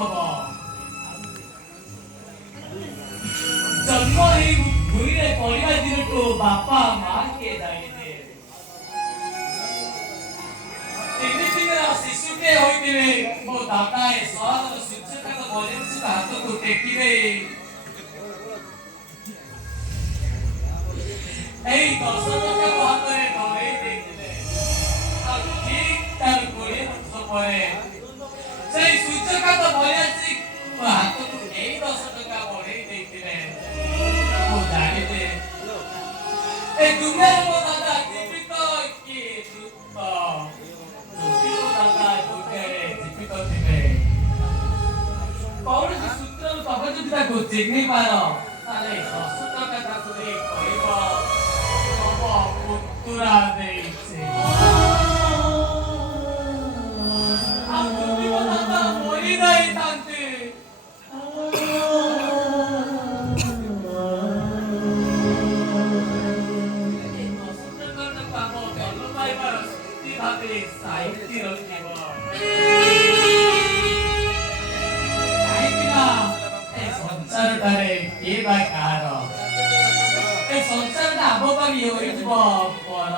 ହବ। ଜନ୍ମ ହେଇ ଭୂଇଁରେ ପଡ଼ିବା ଦିନଠୁ ବାପା ମା କିଏ ଜାଣିବେ। 3 ଦିନର ଶିଶୁଟିଏ ହୋଇଥିବେ ମୋ ଦାଦା ଏ ସହରର ସୂର୍ଯ୍ୟକାନ୍ତ ବଳିଆଙ୍କ ହାତକୁ ଟେକିବେ। ଏଇ 10 ଟଙ୍କା ମୋ ହାତରେ ଧରେଇ ଦେଇଥିଲେ। ଆଉ ଠିକ୍ ତାର 20 ବର୍ଷ ପରେ ସେଇ ସୂର୍ଯ୍ୟକାନ୍ତ ବଳିଆସି ମୋ ହାତକୁ ଏଇ 10 ଟଙ୍କା ବଢ଼େଇ ଦେଇଥିଲେ। ମୁଁ ଜାଣିଲି ଏ ଦୁନିଆରେ ମୋ ଦାଦା ଜୀବିତ କି ମୃତ। ଯଦି ମୋ ଦାଦା ଦୁନିଆରେ ଜୀବିତ ଥିବେ କୌଣସି ସୂତ୍ରରୁ ତମେ ଯଦି ତାକୁ ଚିହ୍ନି ପାର ତାହେଲେ 10 ଟଙ୍କା ତାକୁ ଦେଇ କହିବ ତମ ପୁତୁରା ଦେଇଛି। ଆଉ ଯଦି ମୋ ଦାଦା ମରି ଯାଇଥାନ୍ତି ସାହିତ୍ୟ ରଖିବ। କାହିଁକିନା ଏ ସଂସାରଟାରେ କିଏ ବା କାହାର। ଏ ସଂସାରଟା ଆମ ପାଇଁ ହୋଇଯିବ ପର।